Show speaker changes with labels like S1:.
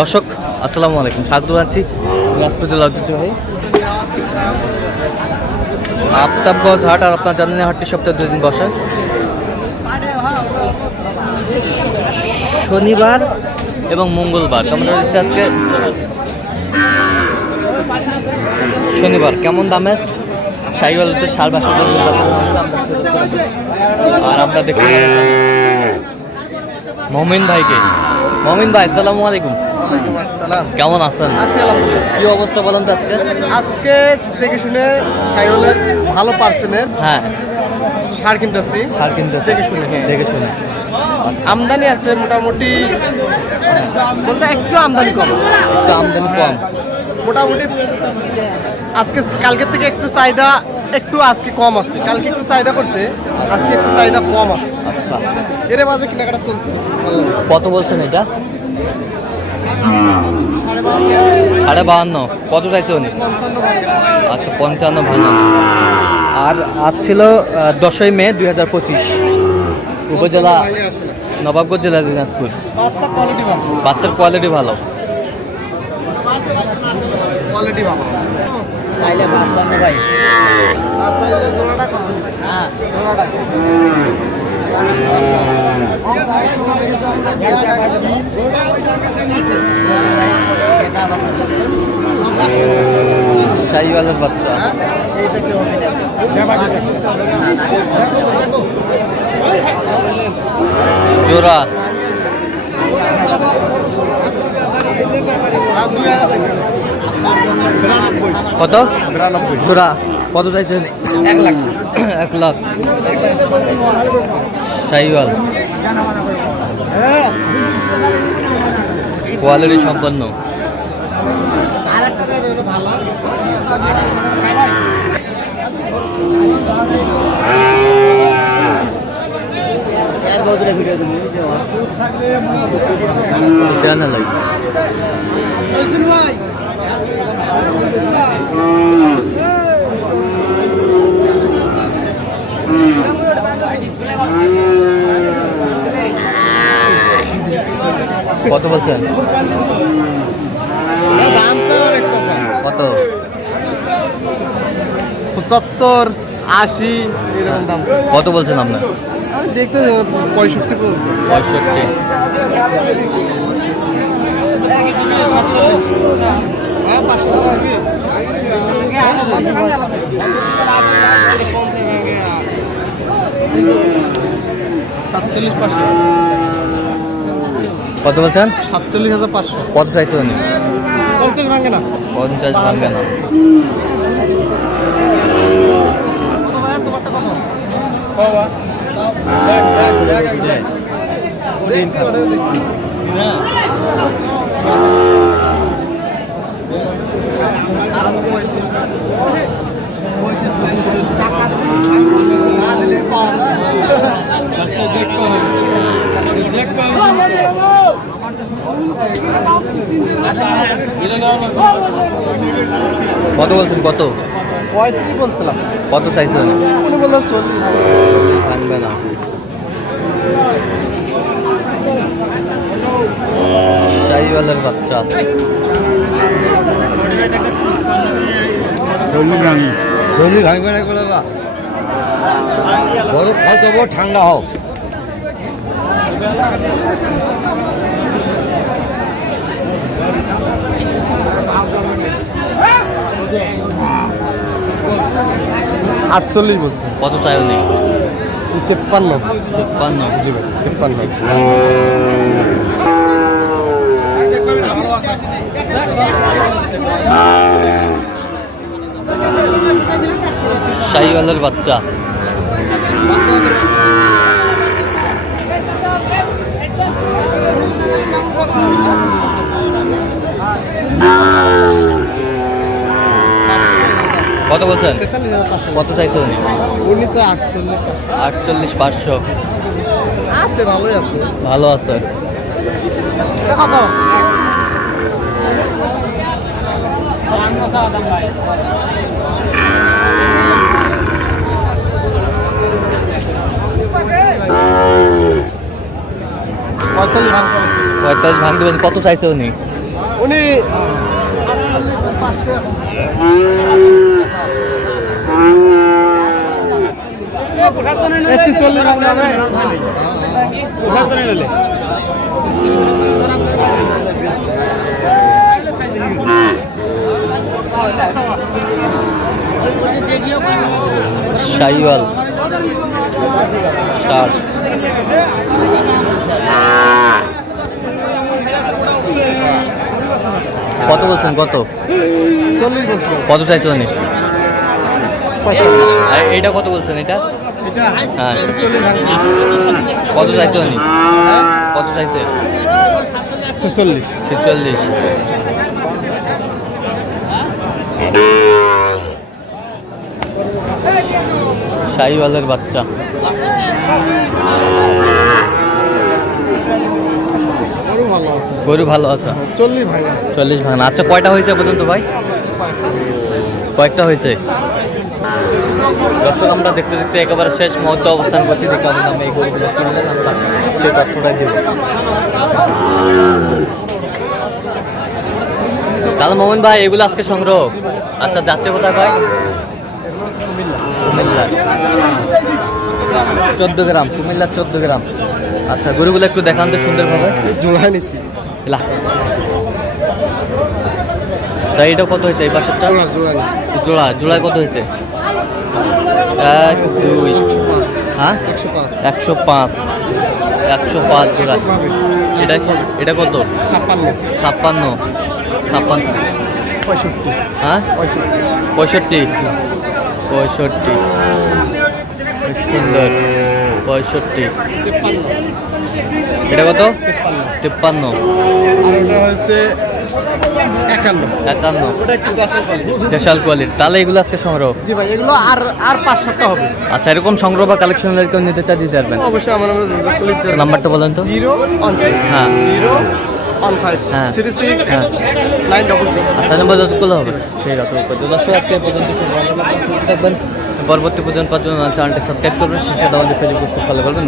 S1: দর্শক, আসসালামু আলাইকুম। স্বাগত জানাচ্ছি রাজপুতুল ঐতিহ্যবাহী আফতাবগঞ্জ হাট আর আপনার জানেন হাটটি সপ্তাহে দুই দিন বসে। শনিবার এবং মঙ্গলবার। তোমরা রয়েছে আজকে শনিবার। কেমন দামের সাইকেল তো সার আর আমরা দেখতে মমিন ভাইকে। মমিন ভাই, আসসালামু আলাইকুম। কেমন আছেন? কি অবস্থা বলেন তো আজকে?
S2: আজকে দেখে শুনে সাইকেলের ভালো পার্সেন্টের
S1: হ্যাঁ।
S2: সার কিনতেছি।
S1: সার কিনতে
S2: দেখে শুনে, হ্যাঁ।
S1: দেখে শুনে।
S2: আমদানি আছে মোটামুটি বলতে একটু আমদানি কম।
S1: একটু আমদানি কম।
S2: মোটামুটি আজকে কালকের থেকে একটু চাহিদা একটু আজকে কম আছে। কালকে একটু চাহিদা করছে আজকে একটু চাহিদা কম আছে।
S1: আচ্ছা।
S2: এর মাঝে কেনাকাটা চলছে।
S1: কত বলছেন এটা?
S2: সাড়ে
S1: বাহান্ন। কত চাইছে উনি? আচ্ছা পঞ্চান্ন ভাঙান আর আজ ছিল দশই মে দুই হাজার পঁচিশ উপজেলা
S2: ভাঙে
S1: নবাবগঞ্জ জেলা দিনাজপুর।
S2: বাচ্চা কোয়ালিটি ভালো
S1: বাচ্চার কোয়ালিটি ভালো।
S2: কোয়ালিটি ভালো
S1: চাইলে পাঁচ পান্ন ভাই? হ্যাঁ।
S2: জোড়াটা।
S1: শাহিওয়ালের বাচ্চা। জোড়া। কত? জোড়া। কত চাইছেন?
S2: এক লাখ।
S1: এক লাখ। শাহিওয়াল কোয়ালিটি সম্পন্ন। দেন লাগে কত বলছেন। কত
S2: পঁচাত্তর আশি এরকম দাম।
S1: কত বলছেন আপনার
S2: দেখতে পঁয়ষট্টি।
S1: পঁয়ষট্টি
S2: হ্যাঁ? সাতচল্লিশ পাঁচশো
S1: কত বলছেন?
S2: সাতচল্লিশ হাজার পাঁচশো।
S1: কত চাইছে উনি?
S2: পঞ্চাশ ভাঙে না।
S1: পঞ্চাশ ভাঙে না।
S2: কত ভাইয়া তোমারটা কত দেখছি, ওটা দেখছি। আর আমি পঁয়ত্রিশ। না দিলে পাওয়া যায়।
S1: কত বলছেন? কত?
S2: পঁয়ত্রিশ বলছিলাম।
S1: কত চাইছে উনি
S2: উনি বললেন চল্লিশ
S1: ভাঙবে না। শাহিওয়ালের বাচ্চা।
S3: জমি ভাঙবে না করে বা। বরফ খাও তবুও ঠান্ডা হোক
S2: আটচল্লিশ বলছে।
S1: কত চাই উনি
S2: তেপ্পান্ন।
S1: ছাপ্পান্ন
S2: জি ভাই তেপ্পান্ন।
S1: শাহিওয়ালের বাচ্চা। কত বলছেন?
S2: পাঁচশো
S1: কত চাইছে উনি
S2: উনি তো আটচল্লিশ।
S1: আটচল্লিশ পাঁচশো।
S2: আছে ভালোই আছে।
S1: ভালো আছে।
S2: কত পঁয়তাল্লিশ
S1: ভাঙ দেবেন কত চাইছে উনি?
S2: উনি হবে
S1: শাহিওয়াল। ষাট কত বলছেন? কত? কত চাইছো উনি? আর এইটা কত বলছেন? এটা?
S2: এটা
S1: হ্যাঁ।
S2: চল্লিশ
S1: কত চাইছো উনি? কত চাইছে
S2: ছেচল্লিশ।
S1: ছেচল্লিশ। শাহিওয়ালের বাচ্চা।
S2: আরও ভালো আছে
S1: গরু ভালো আছে?
S2: চল্লিশ ভাঙা
S1: চল্লিশ ভাঙা আচ্ছা কয়টা হয়েছে পর্যন্ত ভাই? কয়েকটা হয়েছে? দর্শক আমরা দেখতে দেখতে একেবারে শেষ মুহূর্তে অবস্থান করছি। দেখে আমাদের আমি এই গরুগুলো কিনলেন আমরা সেই তথ্যটা দেব তাহলে মোহন ভাই এগুলো আজকে সংগ্রহ? আচ্ছা যাচ্ছে কোথায় ভাই? চোদ্দ গ্রাম কুমিল্লার চোদ্দ গ্রাম। আচ্ছা গরুগুলো একটু দেখান তো সুন্দরভাবে।
S2: জোড়া নিছি।
S1: তা এটা কত হয়েছে? এই পাশেরটা?
S2: জোড়া জোড়া
S1: কত হয়েছে? এক দুই হ্যাঁ?
S2: একশো পাঁচ।
S1: একশো পাঁচ। জোড়া। এটা এটা কত?
S2: ছাপ্পান্ন।
S1: ছাপ্পান্ন। ছাপ্পান্ন।
S2: পঁয়ষট্টি।
S1: হ্যাঁ?
S2: পঁয়ষট্টি।
S1: পঁয়ষট্টি। পঁয়ষট্টি। সুন্দর। পঁয়ষট্টি। এটা কত?
S2: তেপ্পান্ন।
S1: তিপ্পান্ন।
S2: আর ওটা হচ্ছে একান্ন।
S1: একান্ন। দেশাল কোয়ালিটি তাহলে এগুলো আজকে সংগ্রহ?
S2: জি ভাই এগুলো আর আর পাঁচ সাতটা হবে।
S1: আচ্ছা এরকম সংগ্রহ বা কালেকশন কেউ নিতে চাই দিতে পারবেন?
S2: অবশ্যই আমার
S1: নাম্বারটা বলেন তো।
S2: জিরো
S1: হ্যাঁ।
S2: ফাইভ
S1: হ্যাঁ। হ্যাঁ।
S2: সিক্স।
S1: আচ্ছা নম্বর যতগুলো হবে। ঠিক আছে তো দর্শক আজকে পর্যন্ত। থাকবেন পরবর্তী পর্যন্ত চ্যানেলটি সাবস্ক্রাইব করবেন সেই সাথে আমাদের ফেসবুক ফলো করবেন।